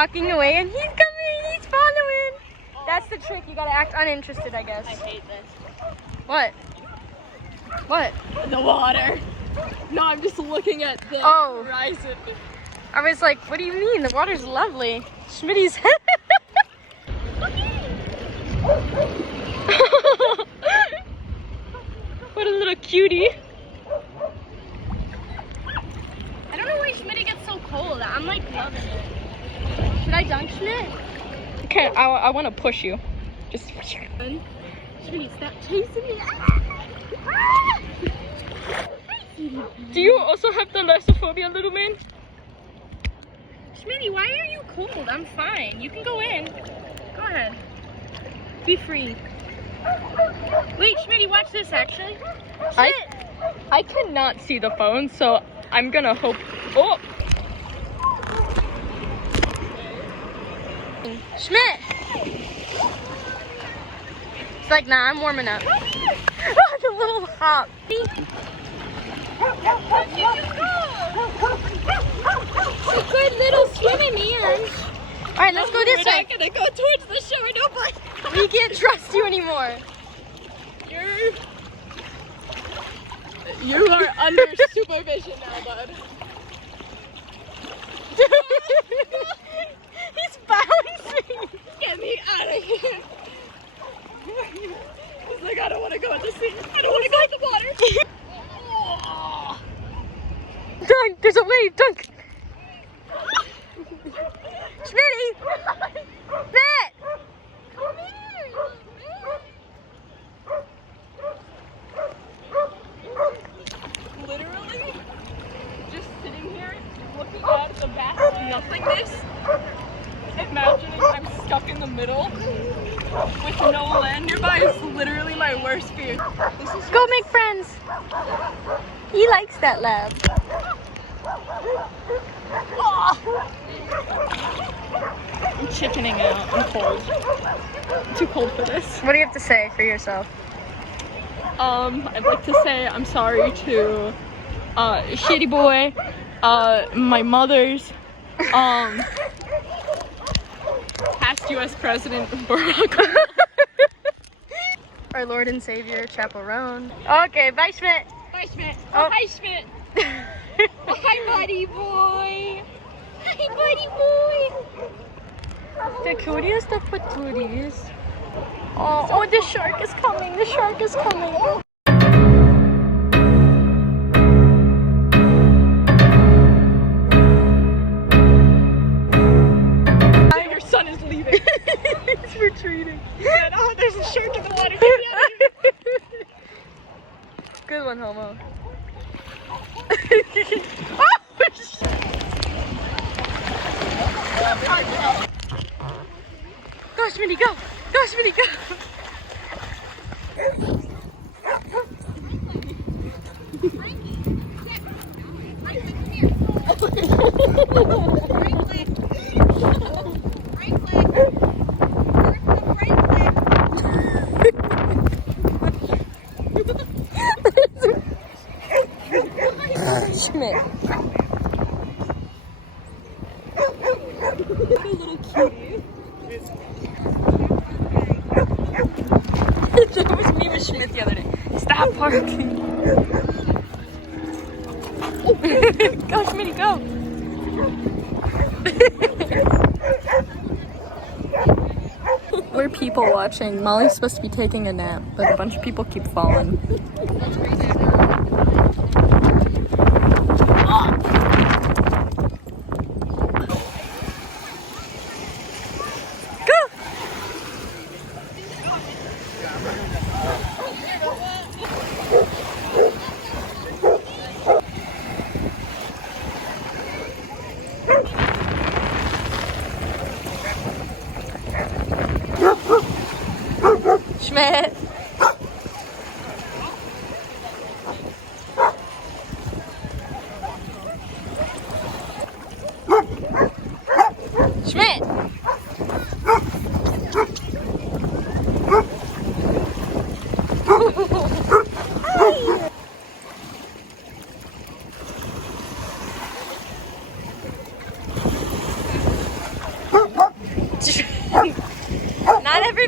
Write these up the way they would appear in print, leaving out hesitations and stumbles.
walking away and he's coming, he's following. That's the trick, you gotta act uninterested, I guess. I hate this. What? What? The water. No, I'm just looking at the horizon. I was like, what do you mean? The water's lovely. Schmitty's What a little cutie. I don't know why Schmitty gets so cold. I'm like loving it. Should I dunk Schmidt? Okay, I want to push you. Just. Schmitty, stop chasing me. Do you also have thalassophobia, little man? Schmitty, why are you cold? I'm fine. You can go in. Go ahead. Be free. Wait, Schmitty, watch this actually. I cannot see the phone, so I'm gonna hope. Oh! Schmidt! It's like, nah, I'm warming up. Oh, the little hop. A good little swimming man. Alright, let's go this way. I'm gonna go towards the shore. Nobody. We can't trust you anymore. You are under supervision now, bud. He's bouncing. Get me out of here. He's like, I don't want to go in the sea. I don't want to go in the water. Dunk, there's a wave, dunk. Schmitty. Matt. Come here. Literally, just sitting here looking at the vast nothingness, imagining I'm stuck in the middle with no land nearby is literally my worst fear. Go make friends. He likes that lab. I'm chickening out. I'm cold. I'm too cold for this. What do you have to say for yourself? I'd like to say I'm sorry to Shitty Boy, my mother's, past U.S. President Barack Obama. Our Lord and Savior, Chaperone. Okay, bye, Schmidt. Bye, Schmidt. Oh. Hi, Schmidt. Hi, buddy boy. Hi, buddy boy. The cutest of patooties. Oh, the shark is coming. The shark is coming. Your son is leaving. He's retreating. He said, oh, there's a shark in the water. Get me out of here. Good one, Homo. Go, Schmitty, go! Go, Schmitty, go! Schmidt. Little cutie. That was me with Schmidt the other day. Stop barking. Go, Schmitty, go. We're people watching. Molly's supposed to be taking a nap, but a bunch of people keep falling. Schmidt. Schmidt.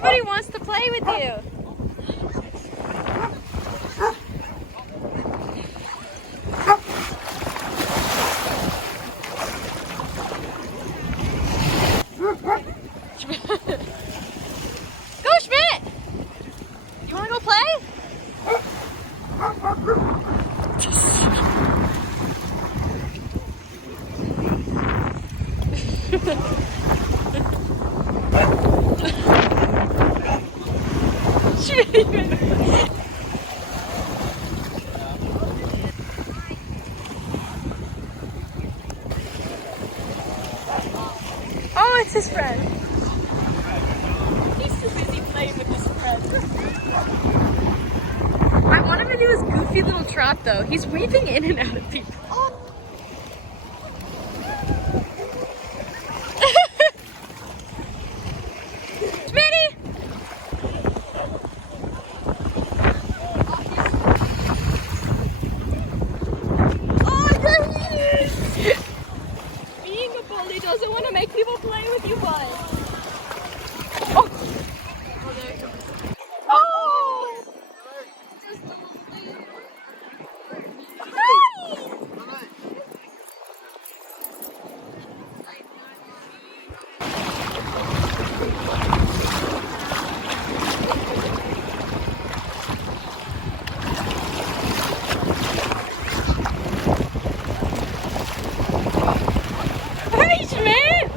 Everybody wants to play with you. Go, Schmidt! You wanna go play? Oh, it's his friend. He's too busy playing with his friends. I want him to do his goofy little trot though. He's weaving in and out of people. Smitty! Oh, there he is! Being a bully doesn't want to make people play with you, bud. Oh! Oh! Hey, Schmidt!